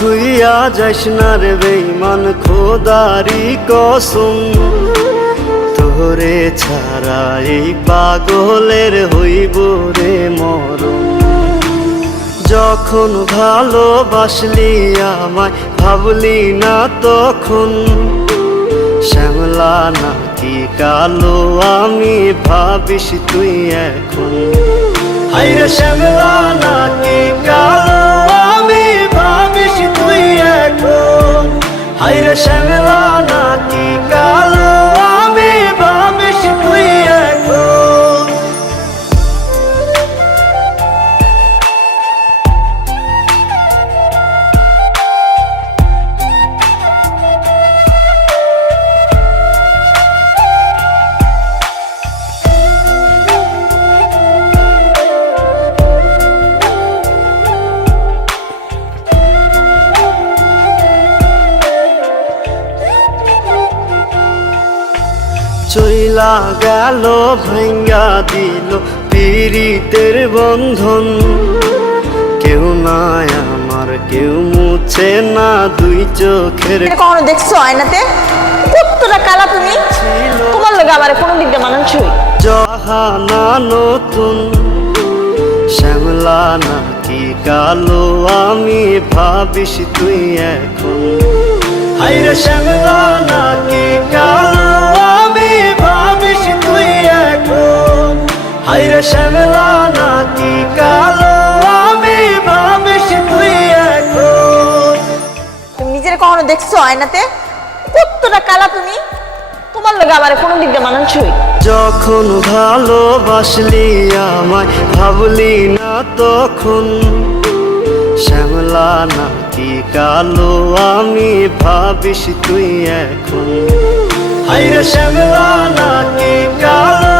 ভুইয়া যাস না রে বেঈমান খোদারি কসম, তোরে ছাড়া এই পাগলের হইব রে মরণ। যখন ভালোবাসলি আমায় ভাবলি না তখন, শ্যামলা নাকি কালো আমি ভাবিস তুই এখন। হায়রে শ্যামলা নাকি কালো আমি ভাবিস তুই এখন। হায়রে শ্যামলা নাকি কালো আমি ভাবিস তুই এখন। চইলা গেল ভাঙ্গা দিল পীড়িতের বন্ধন, কেউ নাই আমার কেউ মুছে না দুই চোখের। কখনো দেখছো আয়নাতে কতটা কালা তুমি? তোমার লগে আমার কোনো দিক দিয়ে মানানছই? জাহানা নতুন শ্যামলা নাকি কালো আমি ভাবিস তুই এখন। হায়রে শ্যামলা নাকি কালো আমি ভাবিস তুই এখন। হায়রে শ্যামলা নাকি কালো আমি ভাবিস তুই এখন। তুমি নিজের কখনো দেখছো আয়নাতে কতটা কালা তুমি? তোমার লগে আমার কোনো দিক দিয়ে মানানছই? যখন ভালোবাসলি আমায় ভাবলি না তখন, শ্যামলা নাকি কালো আমি ভাবিস তুই এখন। হায়রে শ্যামলা নাকি কালো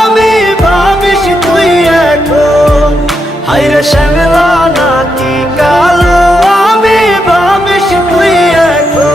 আমি ভাবিস তুই এখন। হায়রে শ্যামলা নাকি কালো আমি ভাবিস তুই এখন।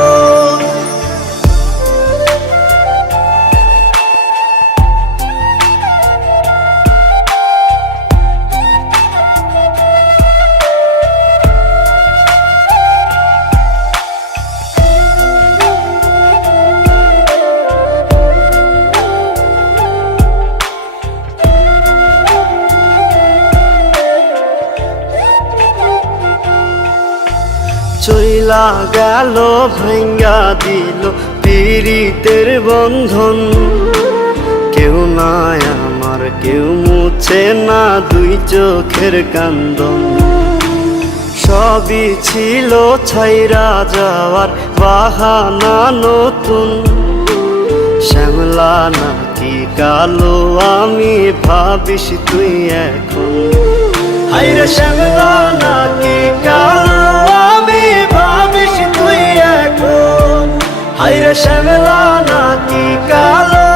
চইলা গেল ভাঙ্গা দিল পীড়িতের বন্ধন, কেউ নাই আমার কেউ মুছে না দুই চোখের কান্দন। সবই ছিল ছাইরা যাওয়ার বাহানা নতুন, শ্যামলা নাকি কালো আমি ভাবিস তুই এখন। হায়রে শ্যামলা নাকি কালো আমি ভাবিস তুই এখন। হায়রে শ্যামলা নাকি কালো